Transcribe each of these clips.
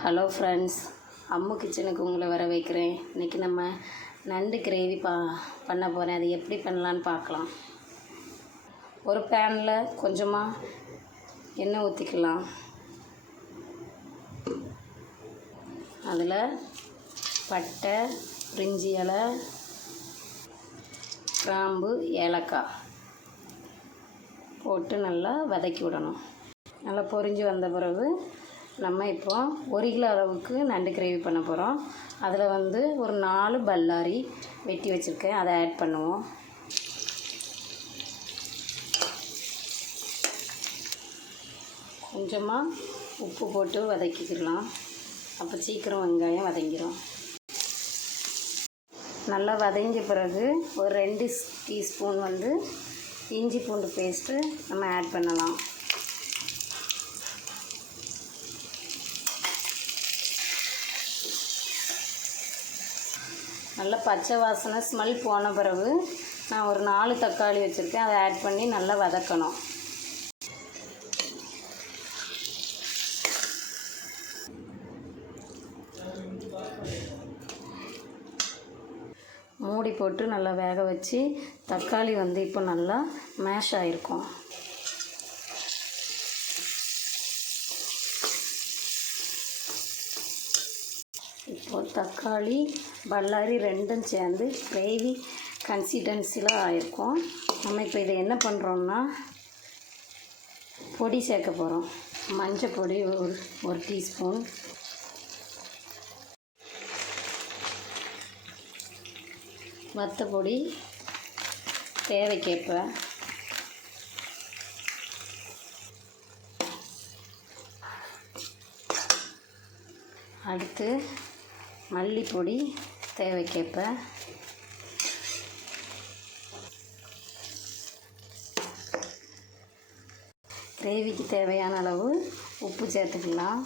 Hello friends, Ammu கிச்சனுக்கு உங்களை வர வைக்கிறேன். இன்றைக்கி நம்ம நண்டு கிரேவி பண்ண போகிறேன். அது எப்படி பண்ணலான்னு பார்க்கலாம். ஒரு பேனில் கொஞ்சமாக எண்ணெய் ஊற்றிக்கலாம். அதில் பட்டை, பிரிஞ்சி இலை, கிராம்பு, ஏலக்காய் போட்டு நல்லா வதக்கி விடணும். நல்லா பொரிஞ்சு வந்த பிறகு நம்ம இப்போ 1 கிலோ அளவுக்கு நண்டு கிரேவி பண்ண போகிறோம். அதில் ஒரு 4 பல்லாரி வெட்டி வச்சுருக்கேன், அதை ஆட் பண்ணுவோம். கொஞ்சமாக உப்பு போட்டு வதக்கிக்கலாம். அப்போ சீக்கிரம் வெங்காயம் வதங்கிடும். நல்லா வதங்கிய பிறகு ஒரு 2 டீஸ்பூன் இஞ்சி பூண்டு பேஸ்ட்டு நம்ம ஆட் பண்ணலாம். நல்லா பச்சை வாசனை ஸ்மெல் போன பிறகு நான் ஒரு 4 தக்காளி வச்சுருக்கேன், அதை ஆட் பண்ணி நல்லா வதக்கணும். மூடி போட்டு நல்லா வேக வச்சு தக்காளி இப்போ நல்லா மேஷ் ஆகிருக்கும். இப்போது தக்காளி பல்லாரி ரெண்டும் சேர்ந்து கிரேவி கன்சிஸ்டன்சியில் ஆகிருக்கும். நம்ம இப்போ இதை என்ன பண்ணுறோம்னா பொடி சேர்க்க போகிறோம். மஞ்சள் பொடி ஒரு டீஸ்பூன், வத்தப்பொடி தேவைக்கேற்ப, அடுத்து மல்லிப்பொடி தேவைக்கேற்ப, கிரேவிக்கு தேவையான அளவு உப்பு சேர்த்துக்கலாம்.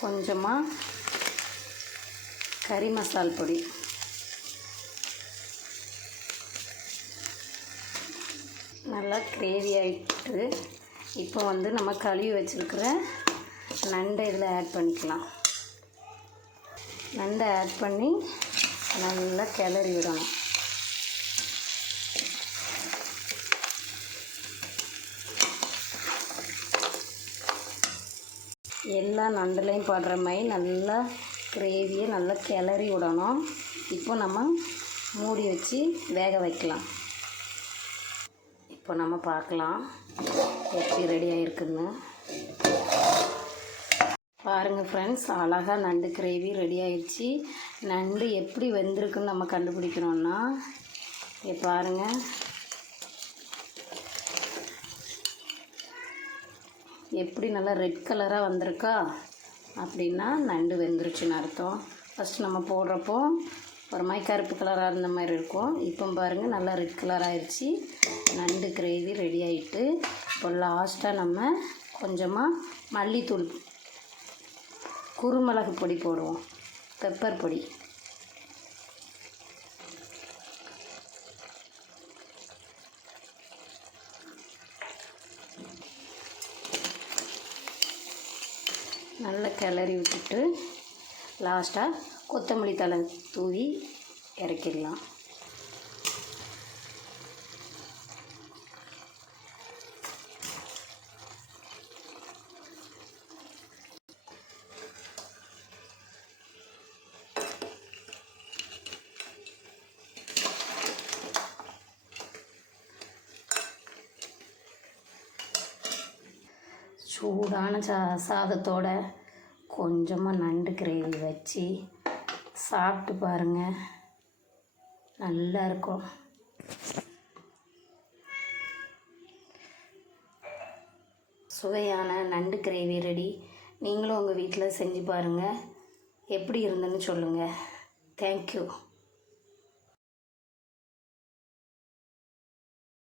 கொஞ்சமாக கறி மசால் பொடி, நல்லா கிரேவி ஆகிட்டு இப்போ நம்ம கழுவி வச்சுருக்கிற நண்டை இதில் ஆட் பண்ணிக்கலாம். நண்டை ஆட் பண்ணி நல்லா கிளறி விடணும். எல்லா நண்டுலையும் படுற மாதிரி நல்லா கிரேவியை நல்லா கிளறி விடணும். இப்போ நம்ம மூடி வச்சு வேக வைக்கலாம். இப்போ நம்ம பார்க்கலாம் எப்படி ரெடி ஆகிருக்குன்னு. பாருங்கள் ஃப்ரெண்ட்ஸ், அழகாக நண்டு கிரேவி ரெடி ஆகிடுச்சு. நண்டு எப்படி வெந்திருக்குன்னு நம்ம கண்டுபிடிக்கணும்னா பாருங்கள், எப்படி நல்லா ரெட் கலராக வந்திருக்கா அப்படின்னா நண்டு வெந்துருச்சுன்னு அர்த்தம். ஃபஸ்ட்டு நம்ம போடுறப்போ ஒரு மாதிரி கருப்பு கலராக இருந்த மாதிரி இருக்கும். இப்போ பாருங்கள் நல்லா ரெட் கலர் ஆகிடுச்சு. நண்டு கிரேவி ரெடி ஆகிட்டு இப்போ லாஸ்ட்டாக நம்ம கொஞ்சமாக மல்லித்தூள், குருமிளகு பொடி போடுவோம், பெப்பர் பொடி. நல்லா கிளறி விட்டுட்டு லாஸ்ட்டாக கொத்தமல்லி தழை தூவி இறக்கிடலாம். சூடான சாதத்தோட கொஞ்சமாக நண்டு கிரேவி வச்சு சாப்பிட்டு பாருங்கள், நல்லா இருக்கும். சுவையான நண்டு கிரேவி ரெடி. நீங்களும் உங்கள் வீட்டில் செஞ்சு பாருங்கள், எப்படி இருந்துன்னு சொல்லுங்கள். தேங்க்யூ.